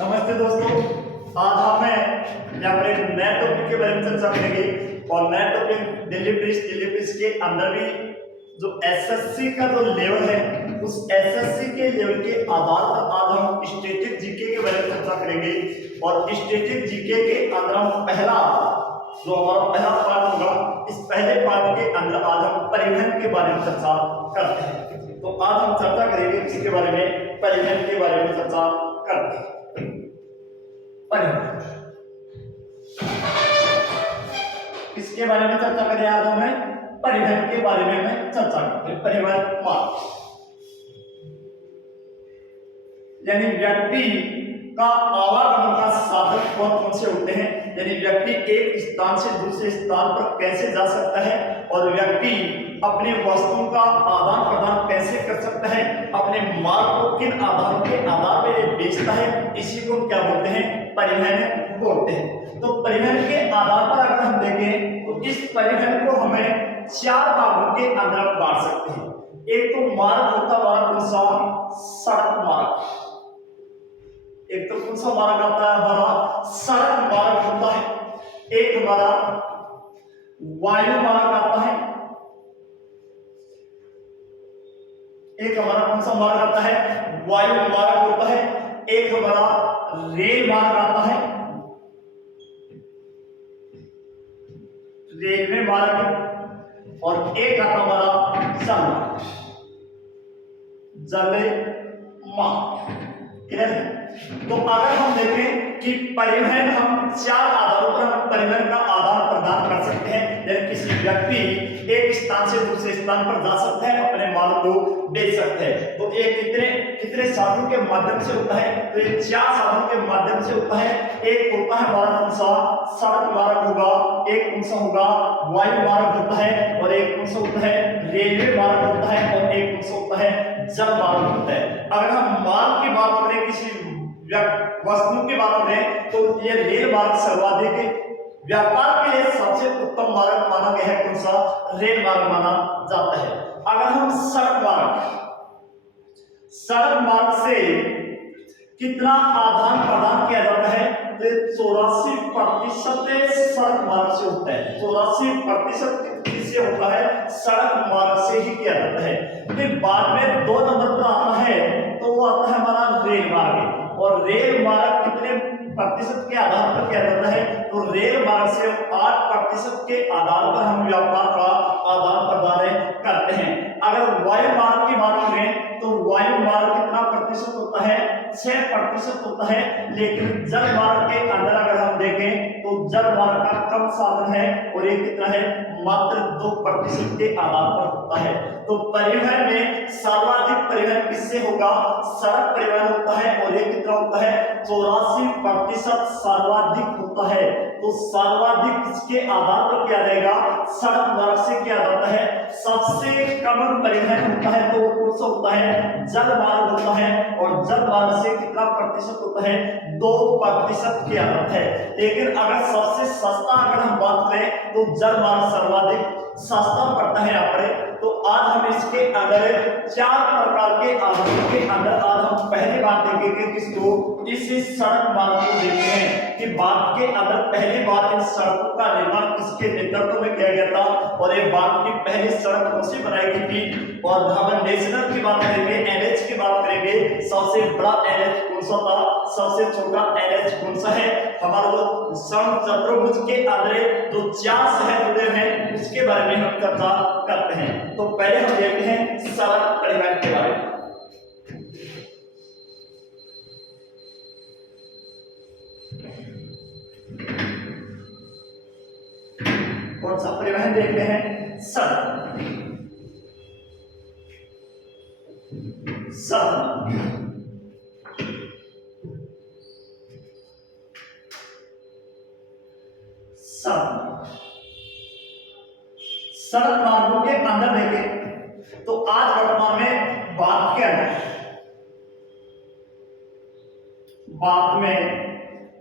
नमस्ते दोस्तों, आज हम यहाँ पर एक नए टॉपिक के बारे में चर्चा करेंगे। और नया टॉपिक दिल्ली पुलिस के अंदर भी जो एसएससी का जो लेवल है, उस एसएससी के लेवल के आधार पर आज हम स्टैटिक जीके के बारे में चर्चा करेंगे। और स्टैटिक जीके के अंदर हम जो हमारा पहला पार्ट होगा, इस पहले पार्ट के अंदर आज हम परिवहन के बारे में चर्चा करते हैं। तो आज हम चर्चा करेंगे इसके बारे में, परिवहन के बारे में चर्चा करते हैं। परिवहन इसके बारे में चर्चा करें आज हमें, परिवहन के बारे में हमें चर्चा करते हैं। परिवहन मार्ग यानी व्यक्ति का आवागमन का साधन कौन से होते हैं, यानी व्यक्ति एक स्थान से दूसरे स्थान पर कैसे जा सकता है और व्यक्ति अपने वस्तुओं का आदान प्रदान कैसे कर सकता है, अपने माल को किन आधारों के आधार पर बेचता है, इसी को क्या बोलते हैं, परिवहन बोलते हैं। तो परिवहन के आधार पर अगर हम देखें तो इस परिवहन को हमें चार भागों के अंदर बांट सकते हैं। एक तो मार्ग होता है कौन सा, सड़क मार्ग। एक तो कौन सा मार्ग आता है हमारा, सड़क मार्ग होता है। एक हमारा वायु मार्ग आता है। एक हमारा कौन सा मार्ग आता है, वायु मार्ग होता है। एक हमारा रेल मार्ग आता है, रेलवे मार्ग। और एक आता हमारा जल मार्ग, जल मार्ग। क्लियर है? तो अगर हम देखें कि परिवहन हम चार आधारों पर हम परिवहन का आदान प्रदान कर सकते हैं। यानी किसी व्यक्ति एक स्थान से दूसरे स्थान पर जा सकता है, अपने माल को बेच सकते हैं। तो ये कितने साधनों के माध्यम से होता है, तो ये चार साधनों के माध्यम से होता है। एक होता है हमारा कौन सा, सड़क मार्ग होगा। एक कौन सा होगा, वायु मार्ग होता है। और एक कौन सा होता है, रेलवे मार्ग होता है। और एक कौन सा होता है, जल मार्ग होता है। अगर हम माल की बात करें, किसी वस्तुओं की बात करें, तो ये रेल मार्ग सर्वाधिक व्यापार के लिए सबसे उत्तम मार्ग माना गया है। कौन सा, रेल मार्ग माना जाता है। अगर हम सड़क मार्ग से कितना आदान प्रदान किया जाता है, तो 84% सड़क मार्ग से होता है। 84% किससे होता है, सड़क मार्ग से ही किया जाता है। फिर बाद में 2 नंबर पर आता है, तो वो आता है हमारा रेल मार्ग। और रेल मार्ग कितने प्रतिशत के आधार पर किया जाता है, तो रेल मार्ग से 8% के आधार पर हम व्यापार का आदान प्रदान करते हैं। अगर वायु मार्ग की बात करें, तो वायु मार्ग कितना प्रतिशत होता है, 6% होता है। लेकिन जल मार्ग के अंदर अगर हम देखें, तो जल मार्ग का कम साधन है और ये कितना है, मात्र 2% के आधार पर होता है। तो परिवहन में सर्वाधिक परिवहन किससे होगा, सड़क परिवहन होता है। और ये कितना होता है, 84% सर्वाधिक होता है। तो सर्वाधिक किसके आधार पर किया जाएगा, सड़क मार्ग से किया जाता है। सबसे कम परिवहन होता है, तो कौन सा होता है, जल मार्ग होता है। और जल मार्ग से कितना प्रतिशत होता है, 2% किया जाता है। लेकिन अगर सबसे सस्ता अगर हम बात करें, तो जल मार्ग सर्वाधिक सस्ता पड़ता है यहाँ पर। तो आज हम इसके अंदर 4 प्रकार के आधारों के अंदर आज हम पहली बात देखेंगे किसको, इस सड़क मार्ग को देखते हैं कि बात के अंदर पहली बार इन सड़कों का निर्माण किसके नेतृत्व में किया गया था। और ये बात की पहली सड़क कौन सी बनाई गई थी। और हम नेशनल की बात करेंगे, एनएच की बात करेंगे, सबसे बड़ा एनएच कौन सा था, सबसे छोटा एनएच कौन सा है। हमारा जो संत चतुर्भुज के अंदर जो 4 शहर जुड़े हैं, उसके बारे में हम चर्चा करते हैं। तो पहले हम देखते हैं सड़क परिवहन के बारे में। कौन सा परिवहन देखते हैं, सड़क। सड़क मार्गों के अंदर देखें, तो आज वर्तमान में बात में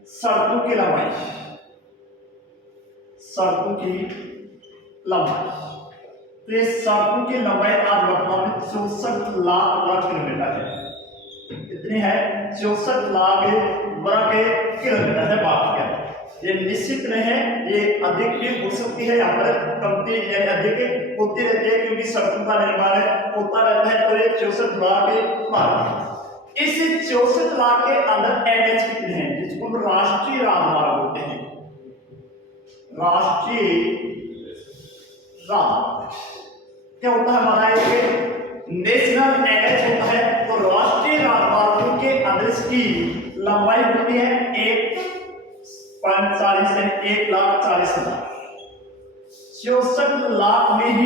सड़कों की लंबाई, तो ये सड़कों की लंबाई आज वर्तमान में 64 लाख किलोमीटर है। कितनी है 64 लाख वर्ग किलोमीटर है बात क्या। ये निश्चित नहीं है, ये अधिक भी हो सकती है, यहाँ पर कमती यानी अधिक होती रहती है क्योंकि सड़कों का निर्माण होता रहता है। तो ये 64 लाख मार्ग, इस 64 लाख के अंदर एनएच कितने हैं जिसको हम राष्ट्रीय राजमार्ग बोलते हैं, राष्ट्रीय राजमार्ग क्या होता है हमारा एक नेशनल एनएच होता है। तो राष्ट्रीय राजमार्गों के अंदर इसकी लंबाई होती है 1.40 से 1,40,000। 64 लाख में ही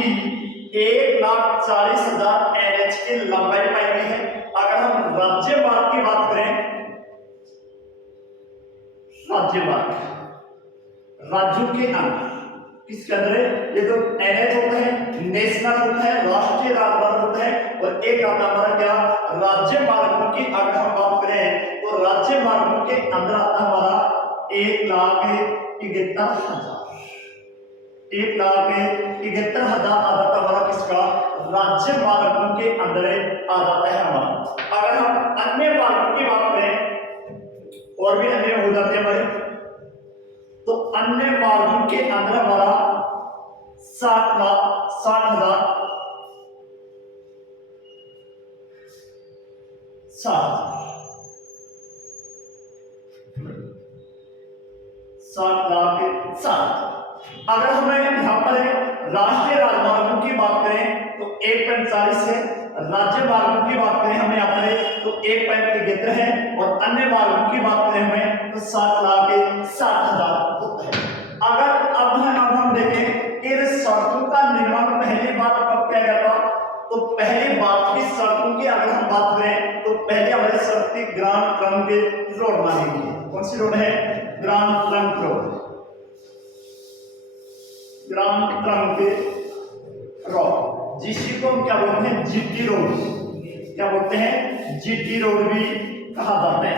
1,40,000 एनएच की लंबाई पाई गई है। अगर हम राज्य मार्ग की बात करें, राज्य मार्ग राज्यों के अंदर किसके अंदर है, ये तो एनएच होता है, नेशनल होता है, राष्ट्रीय राजमार्ग होता है, और एक आता हमारा क्या राज्य मार्गों की अगर हम बात करें तो राज्य मार्गों के अंदर आता हमारा 1,71,000। 1,71,000 आ जाता हमारा किसका राज्य मार्गों के अंदर आ जाता है हमारा। अगर हम अन्य मार्गों की बात करें और भी अन्य हो जाते हैं हमारे, तो अन्य मार्गों के अंदर हमारा 60,000 60,60,000। अगर हमें यहां पर राष्ट्रीय राजमार्गों की बात करें तो 1.40 है, राज्य मार्गों की बात करें हमें यहाँ पर तो 1.71 है, और अन्य मार्गों की बात करें हमें तो 60,60,000 होता है। अगर अब हम देखें कि सड़कों का निर्माण पहली बार कब किया गया था, तो पहली बात की सड़कों की अगर हम बात करें तो पहले हमारे सड़क थी ग्रांड ट्रंक रोड मानी गई है। कौन सी रोड है, grand trunk road, grand trunk road, जिसको हम क्या बोलते हैं जीटी रोड, क्या बोलते हैं जीटी रोड भी कहा जाता है।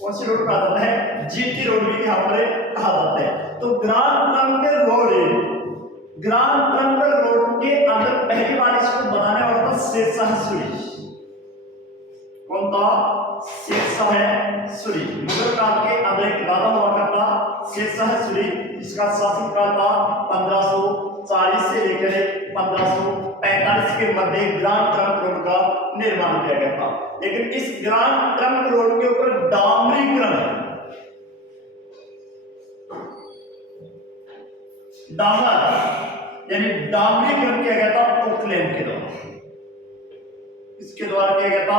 कौन सी रोड कहा जाता है, जीटी रोड भी यहाँ पर कहा जाता है। तो grand trunk road, grand trunk road के अंदर पहली बार इसको बनाने वाला था शेरशाह सूरी। कौन था, शेरशाह सूरी। मुगल काल के अंदर एक राजा हुआ करता शेरशाह सूरी, जिसका शासनकाल था 1540 से लेकर 1545 के मध्य ग्रांड ट्रंक रोड का निर्माण किया गया था। लेकिन इस ग्रांड ट्रंक रोड के ऊपर डामरीकरण, यानी डामरीकरण किया गया था पोकलैंड के द्वारा। इसके द्वारा किया गया था,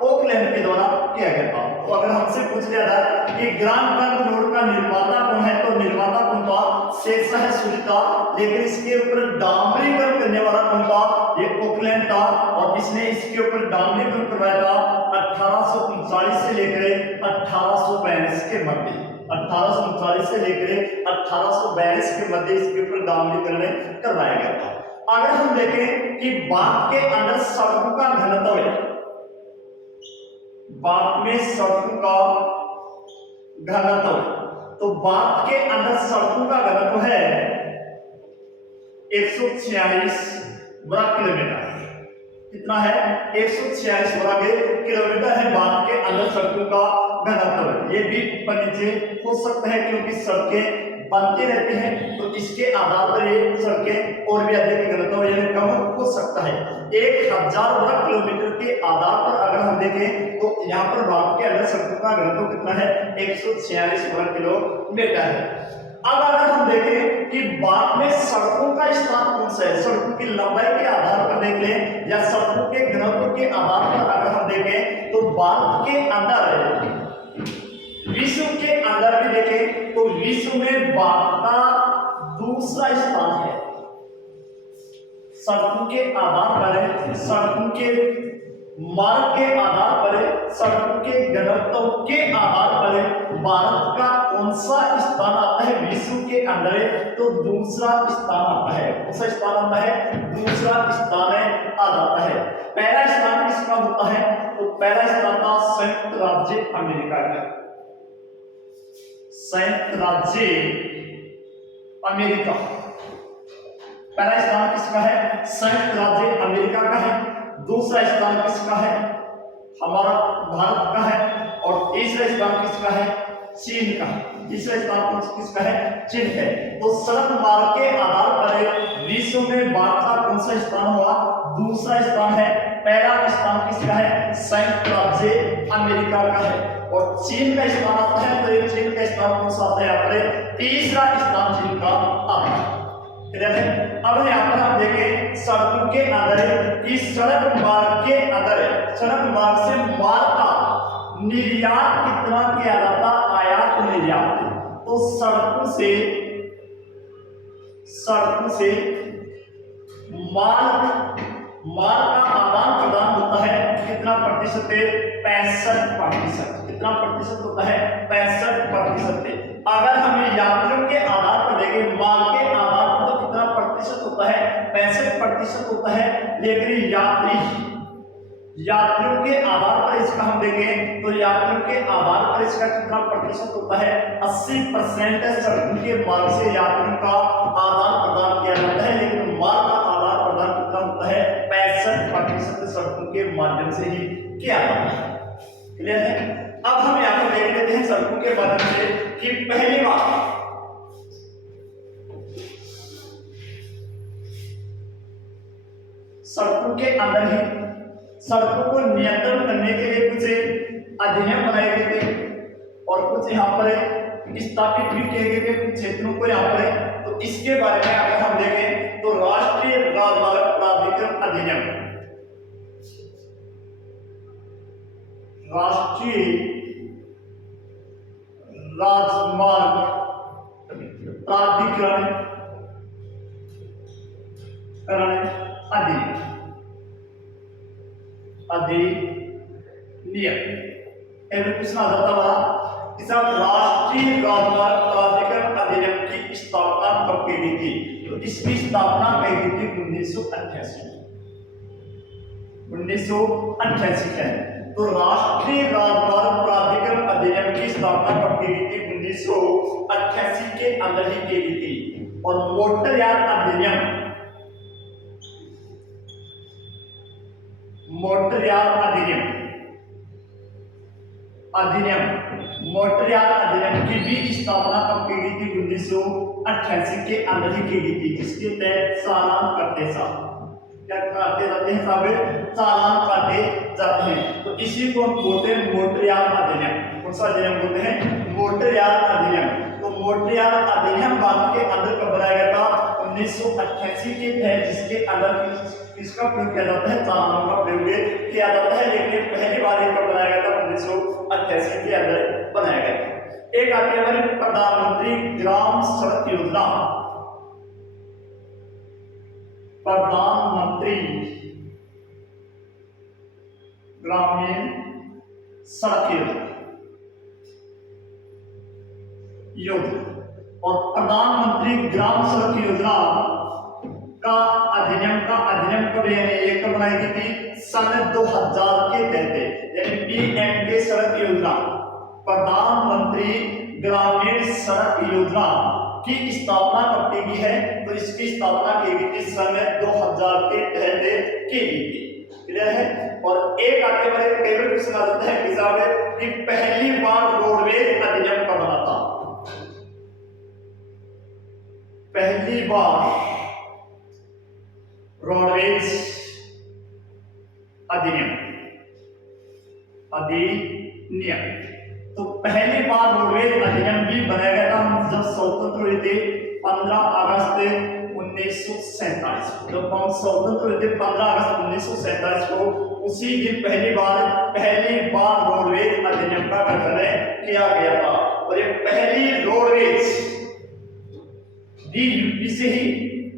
पोकलैंड के द्वारा किया गया था। तो अगर हमसे पूछ लिया जाए कि ग्रांड ट्रंक रोड का निर्माता कौन है, तो निर्माता कौन था, शेरशाह सूरी था। लेकिन इसके ऊपर डामरीकरण करने वाला कौन था, ये पोकलैंड था। और इसने इसके ऊपर डामरीकरण करवाया था 1839 से लेकर 1842 के मध्य, 1839 से लेकर 1842 के मध्य इसके ऊपर डामरीकरण करवाया गया था। अगर हम देखें कि बात के अंदर सड़कों का घनत्व है, बात में सड़कों का घनत्व, तो बात के अंदर सड़कों का घनत्व है 146 वर्ग किलोमीटर। कितना है, 146 वर्ग किलोमीटर है बात के अंदर सड़कों का घनत्व। ये भी ऊपर नीचे हो सकता है क्योंकि सड़कें बनती रहती हैं, तो इसके आधार पर ये सड़कें और भी अधिक घनत्व यानी कम हो सकता है। 1000 वर्ग किलोमीटर के आधार पर अगर हम देखें तो यहाँ पर बात के अंदर सड़कों का घनत्व कितना है, 146 वर्ग किलोमीटर है। अब अगर हम देखें कि बात में सड़कों का स्थान कौन सा है, सड़कों की लंबाई के आधार पर देख लें या सड़कों के घनत्व के आधार पर अगर हम देखें तो बात के अंदर, विश्व के अंदर भी देखें तो विश्व में बात का दूसरा स्थान है। सड़कों के आधार पर, सड़कों के मार्ग के आधार पर, सड़कों के घनत्व के आधार पर भारत का कौन सा स्थान आता है विश्व के अंदर, तो दूसरा स्थान आता है। कौन सा स्थान आता है, दूसरा स्थान आ जाता है। पहला स्थान किसका होता है, तो पहला स्थान था संयुक्त राज्य अमेरिका का, संयुक्त राज्य अमेरिका। पहला स्थान किसका है, संयुक्त राज्य अमेरिका का है। दूसरा स्थान किसका है, हमारा भारत का है, और तीसरा स्थान किसका है? चीन का। तीसरा स्थान किसका है? चीन है। तो सड़क मार्ग के आधार पर विश्व में भारत का कौन सा स्थान हुआ? दूसरा स्थान है। पहला स्थान किसका है? संयुक्त राज्य अमेरिका का है। और चीन का स्थान आता है, तो ये चीन का स्थान कौन सा आता है? यहाँ पर तीसरा स्थान चीन का आता है। क्लियर है? अब यहाँ पर हम देखें सड़कों के अंदर कि सड़क मार्ग के अंदर, सड़क मार्ग से माल का निर्यात कितना किया जाता? आयात निर्यात। तो सड़कों से माल का आदान प्रदान होता है कितना प्रतिशत? 65%। कितना प्रतिशत होता है? 65%। अगर हमें यात्रियों के आधार पर देखें, माल के आधार पर तो कितना प्रतिशत होता है? 65% होता है। लेकिन यात्रियों के आधार पर इसका हम देखें तो यात्रियों के आधार पर इसका कितना प्रतिशत होता है? 80% सड़कों के मार्ग से यात्रियों का आदान प्रदान किया जाता है। लेकिन माल का आदान प्रदान कितना होता है? 65% सड़कों के माध्यम से ही किया जाता है। क्लियर है? अब हम यहाँ पर देख लेते हैं सड़कों के माध्यम से कि पहली बात सड़कों के अंदर ही सड़कों को नियंत्रण करने के लिए कुछ अधिनियम बनाए गए थे और कुछ यहाँ पर स्थापित भी किए गए थे कुछ क्षेत्रों को यहाँ पर। तो इसके बारे में अगर हम देखें तो राष्ट्रीय राजमार्ग प्राधिकरण अधिनियम, राष्ट्रीय राजमार्ग प्राधिकरण अधिनियम क्वेश्चन आ जाता वाला कि साहब राष्ट्रीय राजमार्ग प्राधिकरण अधिनियम की स्थापना कब की गई थी? तो इसकी स्थापना की गई थी 1988 है। तो राष्ट्रीय राजमार्ग प्राधिकरण अधिनियम की स्थापना कब की गई थी? 1988 के अंदर ही की गई थी। और मोटरयान अधिनियम, मोटरयान अधिनियम की भी स्थापना कब की गई थी? 1988 के अंदर ही की गई थी। जिसके तहत चालान करते साहब क्या करते जाते हैं? साहब चालान काटे जाते हैं। तो इसी को हम बोलते हैं मोटरयान अधिनियम। कौन सा अधिनियम बोलते हैं? मोटरयान अधिनियम। तो मोटरयान अधिनियम भारत के अंदर कब बनाया गया था? 1988 के तहत, जिसके अंदर किसका प्रयोग किया जाता है? चालानों का प्रयोग किया जाता है। लेकिन पहली बार ये कब बनाया गया था? 1988 के अंदर बनाया गया था। एक आती है हमारी प्रधानमंत्री ग्राम सड़क योजना। प्रधानमंत्री ग्रामीण सड़क योजना और प्रधानमंत्री ग्राम सड़क योजना का अधिनियम कब ये कब बनाई गई थी? सन 2000 के तहत, यानी पीएम के सड़क योजना, प्रधानमंत्री ग्रामीण सड़क योजना की स्थापना कब की गई है? तो इसकी स्थापना की गई थी सन 2000 के तहत की गई थी। क्लियर है? और एक आगे वाले टेबल क्वेश्चन आ जाता है किताब कि पहली बार रोडवेज अधिनियम कब बना था? पहली बार रोडवेज अधिनियम तो पहली बार रोडवेज अधिनियम भी बनाया गया था जब स्वतंत्र हुए थे 15 अगस्त 1947। जब हम स्वतंत्र हुए थे 15 अगस्त 1947 को, उसी दिन पहली बार रोडवेज अधिनियम का गठन किया गया था। और ये पहली रोडवेज भी यूपी से ही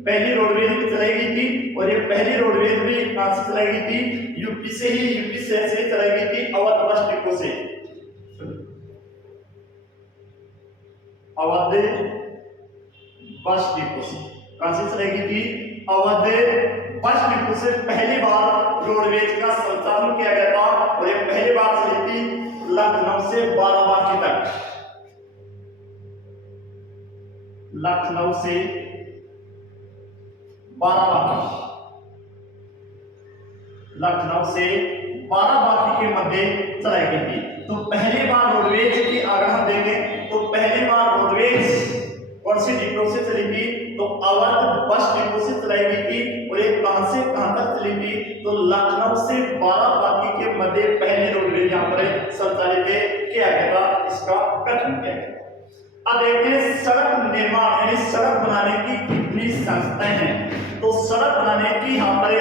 पहली रोडवेज चलाई गई थी। और ये पहली रोडवेज भी कहां से चलाई गई थी? यूपी से ही, यूपी शहर से चलाई गई थी, अवध बस डिपो से। अवध बस डिपो से कहां से चलाई गई थी? अवध बस डिपो से पहली बार रोडवेज का संचालन किया गया था। और ये पहली बार चली थी लखनऊ से बाराबांकी तक। लखनऊ से 12 बाकी के मध्य चलाई गई थी। तो पहली बार रोडवेज की अगर हम देखें तो पहली बार रोडवेज कौन सी डिपो से चली थी, तो अवध बस डिपो से चलाई गई थी। और ये कहां से कहां तक चली थी, तो लखनऊ से 12 बाकी के मध्य पहले रोडवेज यहाँ पर संचालित किया गया था, इसका गठन किया गया। अब देखते हैं सड़क निर्माण यानी सड़क बनाने की कितनी संस्थाएं हैं। तो सड़क बनाने की यहाँ पर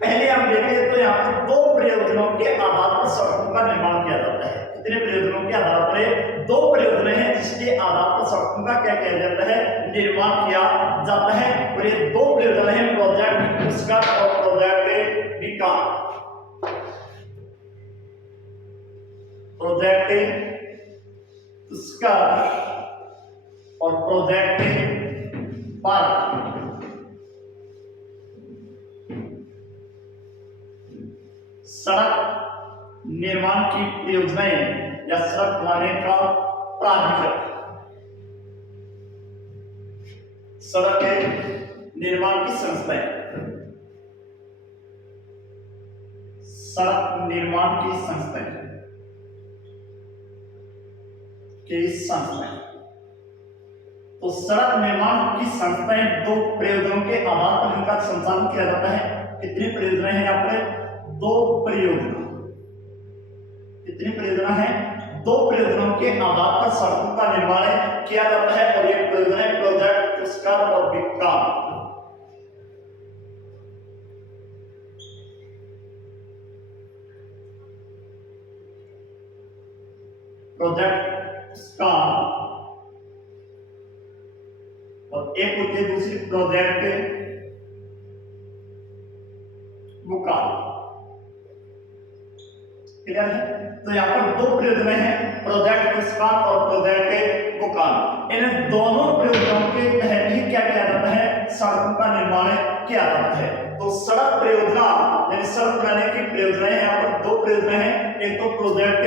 पहले हम देखें तो यहाँ पर 2 प्रयोजनों के आधार पर सड़कों का निर्माण किया जाता है। कितने प्रयोजनों के आधार पर? 2 प्रयोजन हैं जिसके आधार पर सड़कों का क्या किया जाता है, निर्माण किया जाता है। और ये 2 प्रयोजन हैं, प्रोजेक्ट पुष्कर और प्रोजेक्ट विकास। प्रोजेक्ट पुष्कर और प्रोजेक्ट पार्क। सड़क निर्माण की परियोजनाएं या सड़क बनाने का प्राधिकरण, सड़क निर्माण की संस्थाएं, सड़क निर्माण की संस्थाएं तो सड़क निर्माण की संस्थाएं 2 प्रयोजनों के आधार पर इनका संचालन किया जाता है। कितनी परियोजनाएं हैं यहाँ पर? 2 परियोजना। कितनी परियोजना है? 2 परियोजनाओं के आधार पर सड़कों का निर्माण किया जाता है। और ये परियोजनाएं प्रोजेक्ट पुष्कर और विकास। प्रोजेक्ट पुष्कर और एक होती है दूसरी प्रोजेक्ट विकास। क्लियर है? तो यहाँ पर 2 प्रयोजन हैं, प्रोजेक्ट पुष्कर और प्रोजेक्ट विकास। इन दोनों प्रयोजनों के तहत ही क्या किया जाता है, सड़कों का निर्माण किया जाता है। तो सड़क परियोजना यानी सड़क बनाने की परियोजनाएं यहाँ पर 2 परियोजनाएं हैं, एक तो प्रोजेक्ट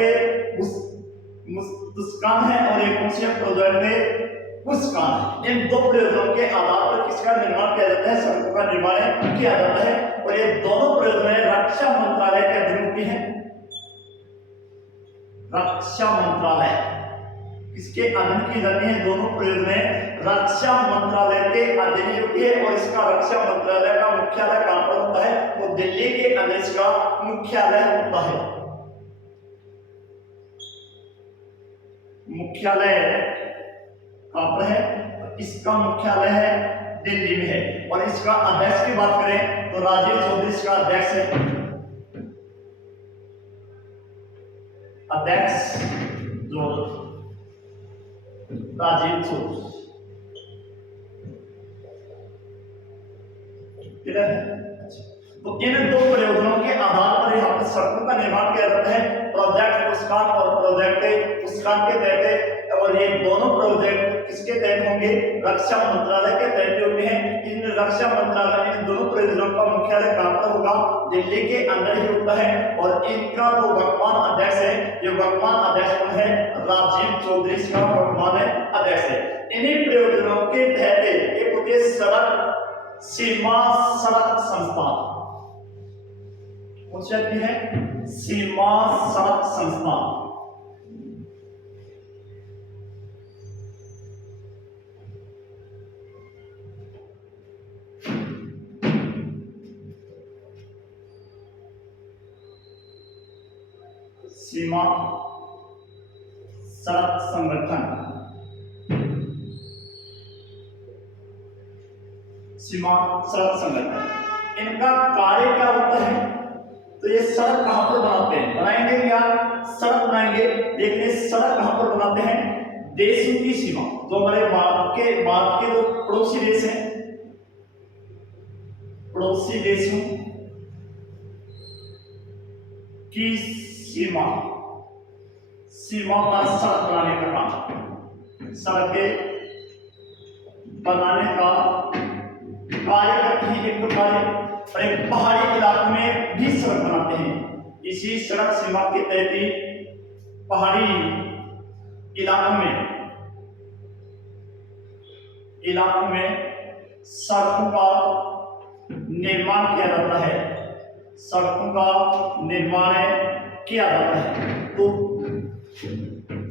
पुष्कर है और एक कौन सी प्रोजेक्ट पुष्कर। इन 2 प्रयोजनों के आधार पर किसका निर्माण किया जाता है, सड़कों का निर्माण किया जाता है। और ये दोनों परियोजनाएं रक्षा मंत्रालय के अधीन होती हैं। रक्षा मंत्रालय किसके अधीन की जाती है? दोनों परियोजनाएं रक्षा मंत्रालय के अधीन होती है। और इसका रक्षा मंत्रालय का मुख्यालय कहां पर होता है? वो दिल्ली के अंदर इसका मुख्यालय होता है। मुख्यालय कहां पर है? इसका मुख्यालय है दिल्ली में है। और इसका अध्यक्ष की बात करें तो राजीव चौधरी इसका अध्यक्ष है। अध्यक्ष जो राजीव चौधरी। क्लियर है? तो इन 2 प्रयोजनों के आधार पर यहाँ पर सड़कों का निर्माण किया जाता है, प्रोजेक्ट पुष्कर और प्रोजेक्ट पुष्कर के तहत। और ये दोनों प्रोजेक्ट किसके तहत होंगे? रक्षा मंत्रालय के तहत होते हैं। इन रक्षा मंत्रालय इन दोनों प्रयोजनों का मुख्यालय कहां पर होगा? दिल्ली के अंदर ही होता है। और इनका जो वर्तमान अध्यक्ष है, ये वर्तमान अध्यक्ष कौन है? राजीव चौधरी इसका वर्तमान अध्यक्ष है। इन्हीं प्रयोजनों के तहत एक होती है सड़क सीमा सड़क संस्था। कौन सी है? सीमा सड़क संस्था। सीमा सड़क संगठन, सीमा सड़क संगठन। इनका कार्य क्या होता है? तो ये सड़क कहां पर बनाते हैं? बनाएंगे क्या? सड़क बनाएंगे। देखिए सड़क कहां पर बनाते हैं? देशों की सीमा, जो हमारे भारत के जो पड़ोसी देश हैं, पड़ोसी देशों की सीमा पर सड़क बनाने का काम, सड़कें बनाने का कार्य करती है एक कार्य। और एक पहाड़ी इलाकों में भी सड़क बनाते हैं। इसी सड़क सीमा के तहत ही पहाड़ी इलाकों में सड़कों का निर्माण किया जाता है। सड़कों का निर्माण किया जाता है। तो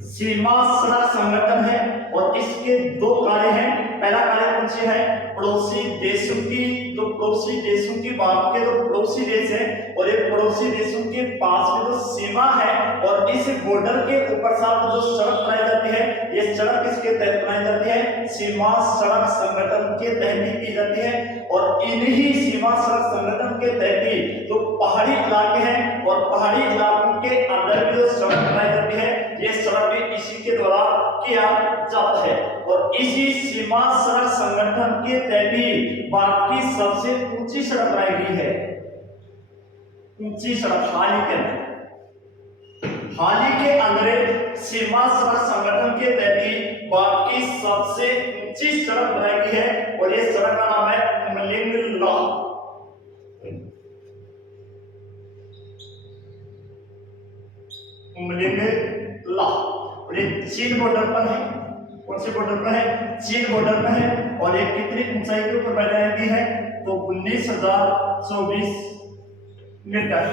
सीमा सड़क संगठन है और इसके दो कार्य हैं। पहला कार्य कौन सी है? पड़ोसी देशों की, जो पड़ोसी देशों की बात के जो पड़ोसी देश है और ये पड़ोसी देशों के पास में जो सीमा है और इस बॉर्डर के ऊपर साथ जो सड़क बनाई जाती है, ये सड़क किसके तहत बनाई जाती है? सीमा सड़क संगठन के तहत ही की जाती है। और इन्हीं सीमा सड़क संगठन के तहत ही जो पहाड़ी इलाके हैं और पहाड़ी इलाकों के अंदर भी जो सड़क बनाई जाती है, ये सड़क भी इसी के द्वारा किया जाता है। और इसी सीमा सड़क संगठन के तहत ही भारत की सबसे ऊंची सड़क बनाई गई है। ऊंची सड़क हाल ही के अंदर सीमा सड़क संगठन के तहत ही भारत की सबसे ऊंची सड़क बनाई गई है और ये सड़क का नाम है उमलिंग लॉ। उमलिंग लॉ और ये चीन बॉर्डर पर है। कौन से बॉर्डर पर है? चीन बॉर्डर पर है। और ये कितनी ऊंचाई के ऊपर बनाई गई है? तो 19,024 मीटर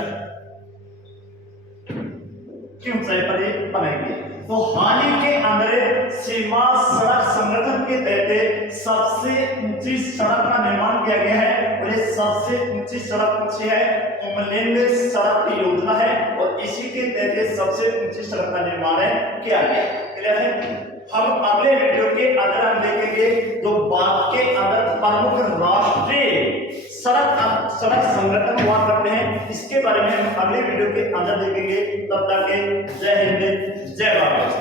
की ऊंचाई पर ये बनाई गई है। तो हाल ही के अंदर सीमा सड़क संगठन के तहत सबसे ऊंची सड़क का निर्माण किया गया है और ये सबसे ऊंची सड़क कौन सी है? उमलिंग सड़क की योजना है और इसी के तहत सबसे ऊंची सड़क का निर्माण किया गया। क्लियर है? हम अगले वीडियो के अंदर हम देखेंगे जो भारत के अंदर प्रमुख राष्ट्रीय सड़क संगठन हुआ करते हैं, इसके बारे में हम अगले वीडियो के अंदर देखेंगे। तब तक जय हिंद, जय भारत।